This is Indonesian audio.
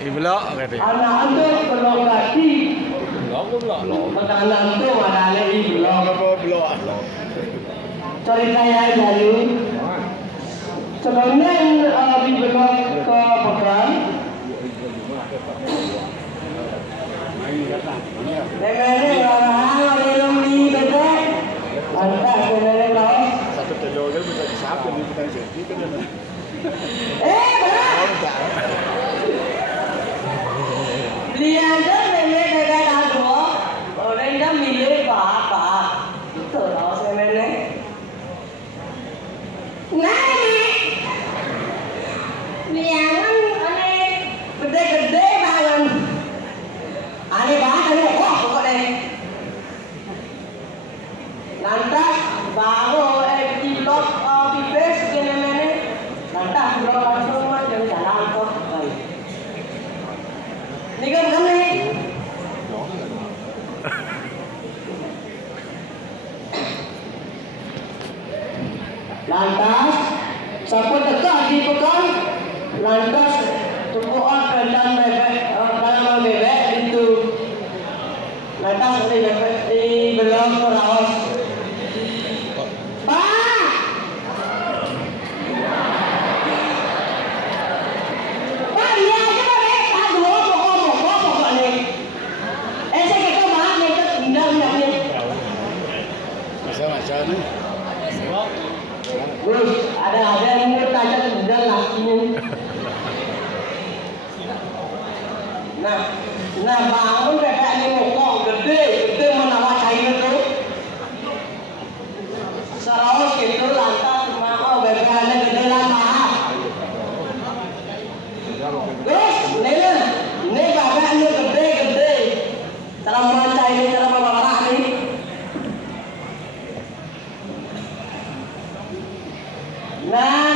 Ibelok kata. Anak itu belum kaki. Belok. Makanan itu ada ibelok. Apa belok? Cerita yang dari sebenarnya ibelok ke Pekan. Memangnya orang yang di bebek. Anda sebenarnya tahu. Satu telur kan bisa disapa di bukan segi kan. Lihat memang bebek ada. Orang dah milih apa? Itu tahu sebenarnya. Nenek, liangan aneh gede-gede banget. Aneh banget, aneh wah pokoknya. Lantas baru di blok di base gini. Lantas blok langsung mah dari jalan kok. Ini kan aneh. Lantas, siapa dekat di Pekan? Lantas, tumpuan rendang bebek, dalam bebek itu. Lantas di bebek di belakang perawas. Pak! Pak, dia aja bebek, tak dua pokok ni. Saya kata maaf ni, tak tinggal ni. Macam ni. Terus ada yang bertanya tentang lakinya. Nah bangun bebek ni ngokok gede menawa cair tu. Seraus gitu lantas mau bebek ada gede lama. Terus ni bebek ni gede. Cara mau cair cara mau marah ni. Nah